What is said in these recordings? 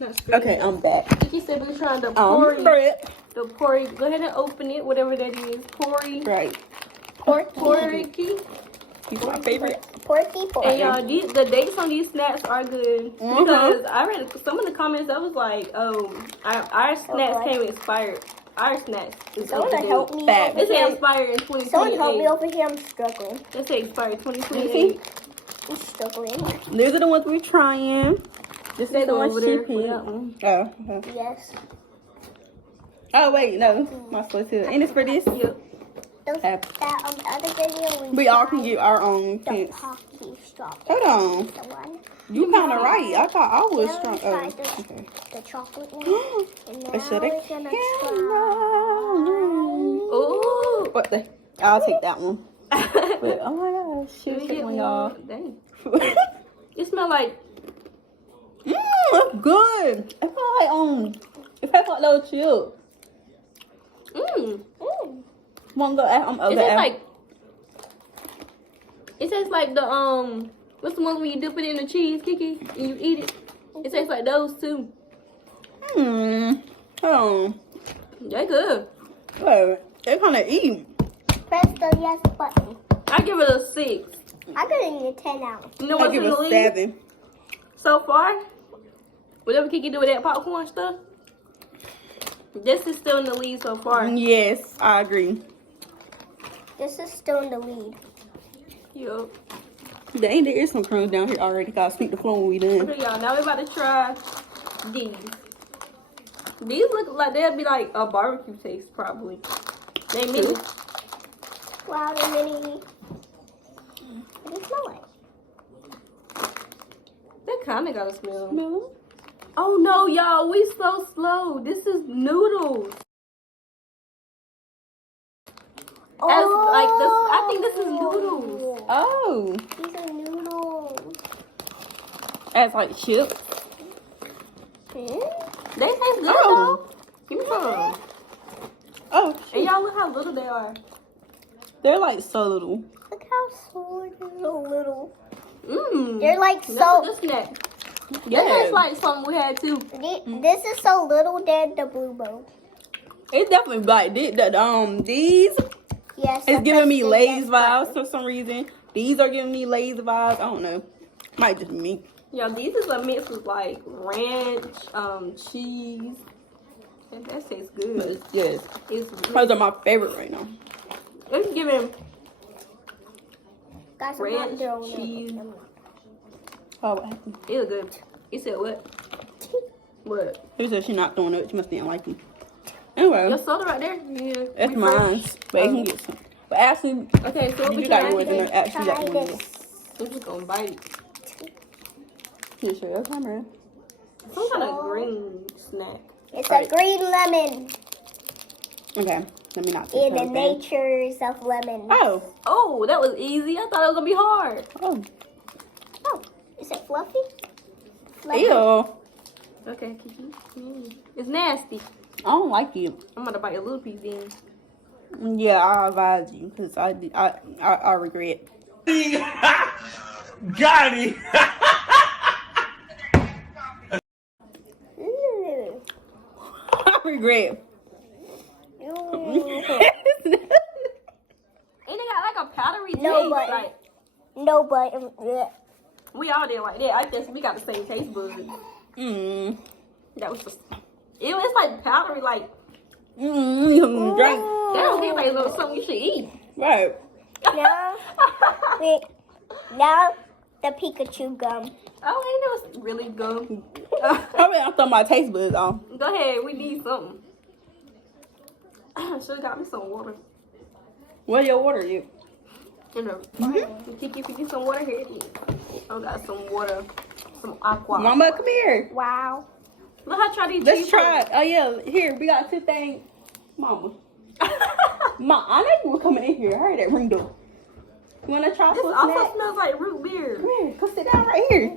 Not screen. Okay, I'm back. Kiki said we're trying the pori. Bread. The pori. Go ahead and open it, whatever that is. Pori. Right. Porky. He's my favorite. Porky. And y'all, the dates on these snacks are good because I read some of the comments that was like, "Oh, our snacks came expired. Our snacks is Someone help me. It said expired in 2028. Someone help me over here. I'm struggling. It said expired 2028. I'm struggling. These are the ones we're trying. This is the one she picked. Oh. Yes. Oh wait, no, my supposed to. And it's for this. Yep. That other video We all can get our own the pants. Pocky strawberry. Hold on. The one. You kind of right. I thought I was strong. Oh, Tried okay. the chocolate one. And now I should we're have. gonna try. Ooh. What the? I'll take that one. But, oh my gosh, she was taking one, y'all. Dang. It smell like. That's good. It feel like it tastes like little chips. One go. It tastes like the what's the one when you dip it in the cheese, Kiki, and you eat it? It tastes like those too. Oh. They're good. Well, they kind of eat. Press the yes button. I give it a 6. I give it a 10 out. You know I what's give in it the a lead 7. so far? Whatever Kiki do with that popcorn stuff, this is still in the lead so far. Yes, I agree. This is still in the lead. Yup. Dang, there is some crumbs down here already. Gotta sweep the floor when we done. Okay, y'all. Now we're about to try these. These look like they'd be like a barbecue taste, probably. They mini. Wow, they're mini. What do you smell like? That kind of got a smell. Oh no, y'all, we so slow. This is noodles. I think this is noodles. Oh. These are noodles. That's like chips. They taste good Oh. though. Give me some. Oh, And y'all look how little they are. they're like so little. Look how so little. They're like That's so. a good snack. Yeah. That tastes like something we had too. This is so little. They're the blue bow. It's definitely like these. Yes. It's I giving me pressed the Lay's yes vibes button. for some reason. These are giving me Lay's vibes. I don't know. Might just be me. Yeah, these is a mix with like ranch, cheese. And that tastes good. Yes. It's Those are my favorite right now. It's giving Guys, I'm not ranch, doing it. cheese. Oh, what happened? It was good. It said what? What? Who said she not throwing it? She must didn't like them. Anyway, Your soda right there? Yeah. that's mine. But you can get some. But actually, Okay, so what we you got trying yours in there. Actually, you got Try yours. this. I'm just gonna bite it. You sure your camera? Some kind of green snack. It's Right. a green lemon. Okay, let me not. In the natures of lemons. Oh, Oh, that was easy. I thought it was gonna be hard. oh, Oh, is it fluffy? Fluffy. ew. Okay, Kiki. It's nasty. I don't like it. I'm gonna bite a little piece in. Yeah, I advise you because I regret. Got it. I regret. And it got like a powdery taste. No, but- like No, but we all did like that. I guess we got the same taste buds. That was just. It was like powdery, like Drink. that don't taste like a little something you should eat. Right. now, wait, now the Pikachu gum. Oh, I know it's really good. Probably I'm throwing my taste buds on. Go ahead, we need something. Should've got me some water. Where's your water, you? You know, Kiki, get some water here. I got some water, some aqua. Mama, come here. Wow. Look how I try these. Let's cheese try it. Oh yeah, here we got 2 things. Mama, Ma, I know you were coming in here. I heard that ring door. You wanna try This some also snack? smells like root beer. Come here, come sit down right here.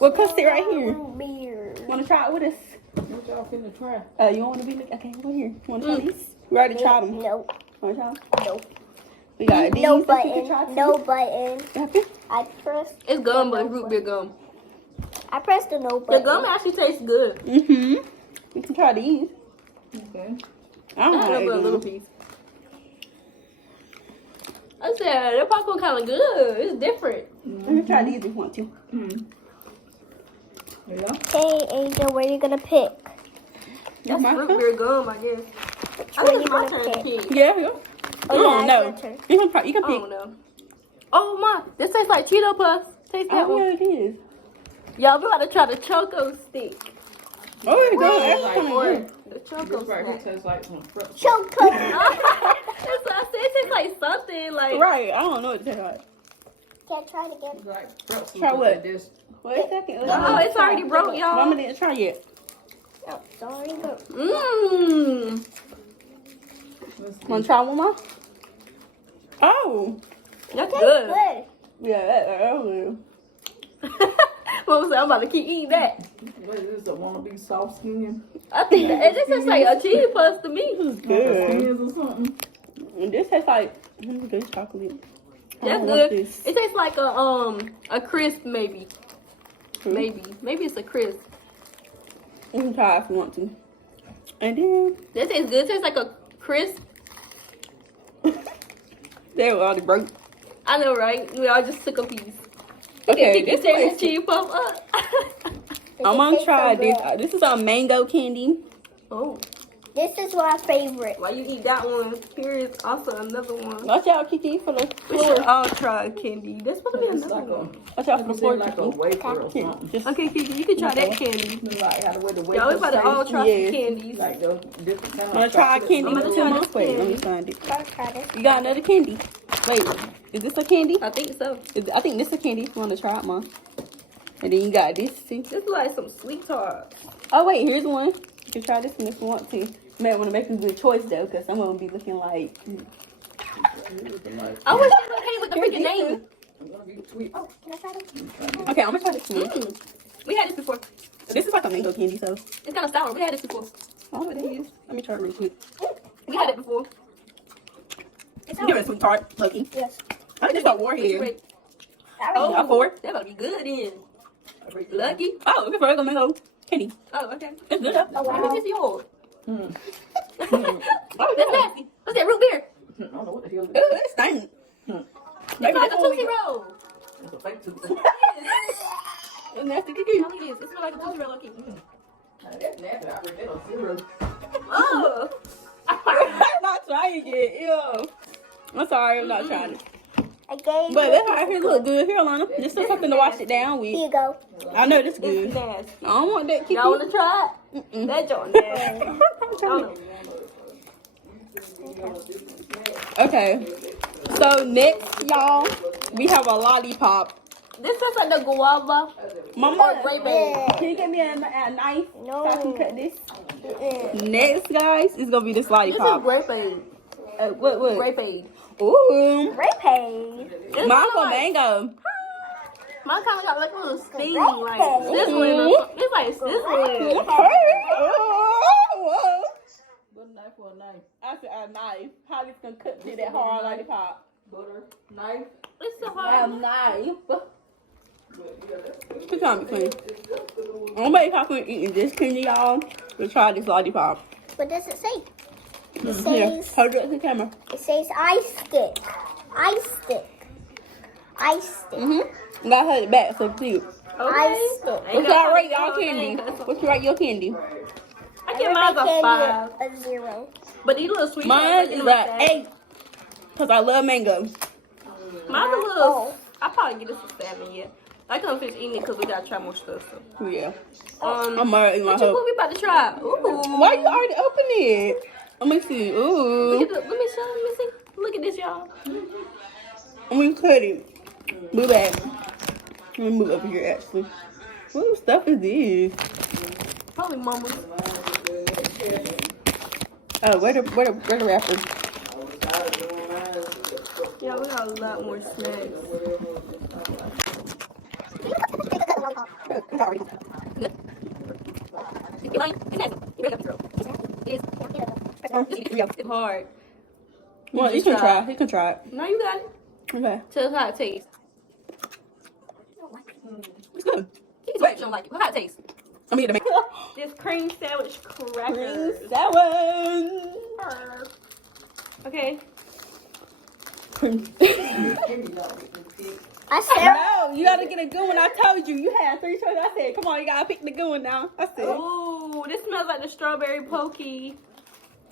Well, come sit right here. Beer. Wanna try it with us? What y'all finna try? You want to be? Okay, come here. Wanna try these? We already tried them. Nope. Wanna try them? Nope. We got these. No that you can button. try too. No button. Okay. I pressed. It's gum, but it's root beer gum. I pressed the no The button. gum actually tastes good. Mm-hmm. You can try these. Okay. I don't I like have a little gum. piece. I said that popcorn kind of good. It's different. You can try these if you want to. Mm. Yeah. Hey, Angel, where are you gonna pick? That's my root turn? beer gum, I guess. I Where think you it's my gonna turn to pick? pick. Yeah, yeah. Oh, yeah, no. it's your turn. You can, you can I pick. don't know. Oh my, this tastes like Cheeto Puffs. Taste that Oh, one. yeah, it is. Y'all, we gotta try the Choco stick. Oh, it does. That's Like, kind of Or good. the Choco This right here snack. tastes like some fruit. Choco. That's what I said. It tastes like something like. Right, I don't know what it tastes like. Can't try it again. It's like pretzel, Try but what? This, Wait a second. Oh, it's already broke, y'all. Mama didn't try yet. No, sorry, go. Mmm. Want to try one more? Oh. That's Tastes good. good. Yeah, that's good. Mama said I'm about to keep eating that. what is this? A wannabe soft skin? I think that it just tastes like a cheese puff to me. This is Like a good. skins or something? And this tastes like good chocolate. I That's don't want good. this. It tastes like a crisp maybe. Maybe it's a crisp. You can try if you want to. And then That tastes good. It tastes like a crisp. they were already broke. I know, right? We all just took a piece. Okay, this this is one. cheese puff up. I'm gonna Tastes try so this. good. This is a mango candy. Oh, This is my favorite. while you eat that one, here is also another one. Watch out, Kiki, for the We should all try candy. There's supposed to be It's another like a, one. Watch out for the it's floor, like a Kiki. wafer or Here, something. just Okay, Kiki, you can try that candy. It's like how the way the wafer Y'all, we about to all try Yes. some candies. Like the different kind I'm gonna of try chocolate. candy I'm with gonna two try more. this Wait, let me candy. find it. I'll try this. You got another candy? Wait, is this a candy? I think so. I think this is a candy. If you want to try it, Mom. And then you got this too. This is like some sweet tart. Oh wait, here's one. You can try this one if you want to. You may want to make a good choice though, because some of them be looking like. I wish they would came with the freaking name. Oh, can I try this? Okay, I'm gonna try this one. We had this before. This is like a mango candy, so It's kind of sour. We had this before. I don't know what it is. Let me try it real quick. We had it before. It's Give it a sweet tart, Lucky. Yes. I think it's a warhead. Wait. Oh. A four. That about to be good then. Lucky. Oh, it's a regular mango candy. Oh, okay. It's good. Though. Oh, Let wow. me just yours. Hmm. Oh, That's nasty. What's that root beer? I don't know what the hell it Ooh, is. it's stinking. It's Maybe like a that's what Tootsie we got. Roll. It's a fake tooth. It's nasty cookie. Look at this. It smells like a Tootsie Roll. Lucky. That's nasty. I read that on zero. Oh. I'm not trying it. Ew. I'm sorry, I'm not trying it. I gave But you. this right here look good. Here, Alana. This is something to wash it down Here with. you go. I know this It's good. I nasty. don't want that Kiki. Y'all want to try it? Mm-mm. That joint nasty. I don't know. Okay. So next, y'all, we have a lollipop. This tastes like the guava. Mama, Grape aid. can you give me a knife No. so I can cut this? Mm-mm. Next, guys, is gonna be this This is lollipop. grape aid. What? Grape aid. Ooh. Grape aid. It's Mine kinda for like- mango. Mine kind of got like a little sting, Grape like aid. sizzling. Or something. It's like sizzling. Whoa. Butter knife or a knife? I said a knife. How this gonna cut through that hard lollipop? Butter knife. It's so A hard. knife. Good time, Queen. I'm gonna make her queen eating this candy, y'all. To try this lollipop. What does it say? It Here, says, hold it to the camera. it says ice stick. Ice stick. Ice stick. Mm-hmm. Gotta hold it back so cute. Ice stick. Ain't What's no y'all rate whole y'all candy? thing. What's you rate your candy? I give mine a 5. A 0. But these little sweet Mine ones, I is give them an 8. Because I love mango. Mine's a little. Oh. I probably give this a 7. Yeah. I couldn't finish eating it because we gotta try more stuff. So. Yeah. Um. I'm already in my What you hope. what we about to try? Ooh. Why you already open it? Let me see. Look Ooh. at let me show. Let me see. Look at this, y'all. I'm gonna cut it. Move back. Let me move over here actually. What stuff is this? Probably mama's. Oh, where the wrapper? Yeah, we got a lot more snacks. It's hard. Well, you can try. You can try it. No, you got it. Okay. Tell us how it tastes. It's good. It's what you don't like it. How it tastes? I'm here to make This cream sandwich crackers. cream sour. Okay. Cream. I said, No, you gotta get a good one. I told you. You had 3 choices. I said, come on, you gotta pick the good one now. I said. Ooh, this smells like the strawberry pokey.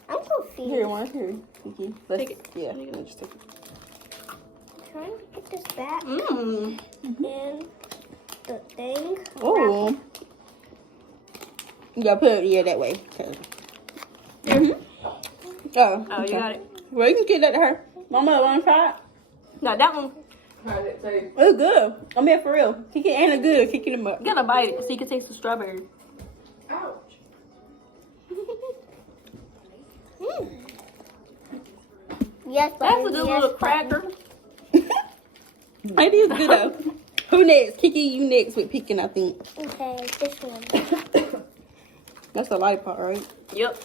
I'm confused. Here, one, here, Kiki. Let's, Take it. yeah, Take it. let's just take it. Trying to get this back Mmm. in the thing. Oh. You gotta put it, yeah, that way. Mm-hmm. Oh, Oh, you got it. Well, you can get that to her. Mama, wanna try it? No, that one. How did it taste? It's good. I'm here for real. Kiki ain't it good. Kicking them up. You gotta bite it so you can taste the strawberry. Ouch. Yes, That's a button, good yes, little button. cracker. It is good though. Who next? Kiki, you next with picking, I think. Okay, this one. That's a lollipop, right? Yep.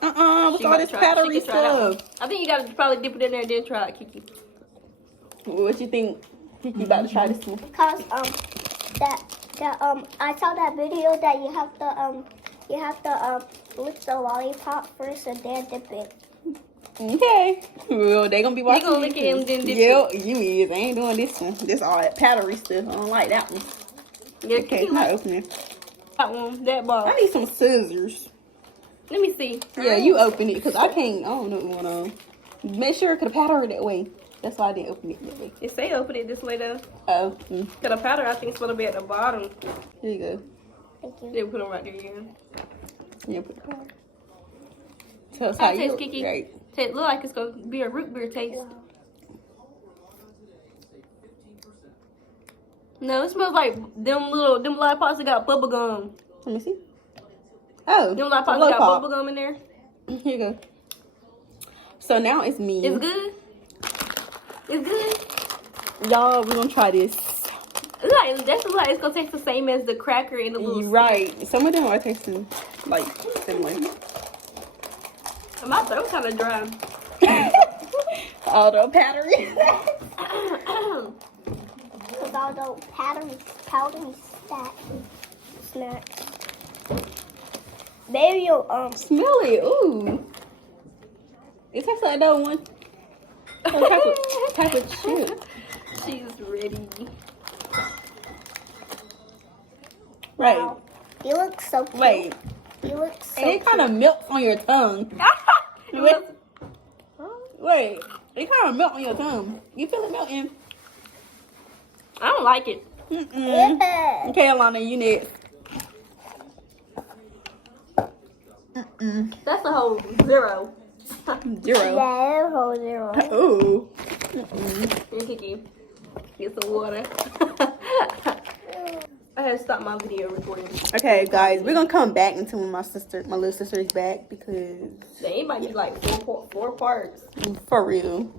What's She all about this to try- she powdery can try that one. stuff? I think you gotta probably dip it in there and then try it, Kiki. What you think? Kiki about to try this one. Because I saw that video that you have to lick the lollipop first and then dip it. Okay. Well, they gonna be watching. gonna lick it and then dip Yep, you is. I ain't doing this one. This all that powdery stuff. I don't like that one. Yeah, Okay, Kiki not like opening. that one, that ball. I need some scissors. Let me see. Yeah, you open it because I can't. I don't know what's going on. Make sure the powder that way. That's why I didn't open it that way. It say open it this way though. Oh, Cause the powder I think it's supposed to be at the bottom. here you go. Thank you. They put them right there, yeah. Yeah, put the powder. Tell us How how it you tastes, Kiki? right. It look like it's gonna be a root beer taste. No, it smells like them lollipops that got bubble gum. Let me see. Oh, Them lollipops low that got pop. bubble gum in there. Here you go. So now it's me. It's good. It's good. Y'all, we're gonna try this. It's like that's like it's gonna taste the same as the cracker and the little. Right. Some of them are tasting like similar. Stick. My throat kind of dry. All the powdery. Because all those powdery snacks. Maybe you'll Smell it. Ooh. It tastes like that one. Type of chip. She's ready. Right. Wow. You look so cute. Wait. You look so And it kind of melts on your tongue. It was- Wait. It kind of melts on your tongue. You feel it melting? I don't like it. cute. Mm-mm. Yeah. Okay, Alana, you next. Mm-mm. That's a whole 0. 0. Yeah, whole 0. Ooh. Mm-mm. Here, Kiki. Get some water. I had to stop my video recording. Okay, guys, we're gonna come back until when my little sister is back because They might be like four parts. for real.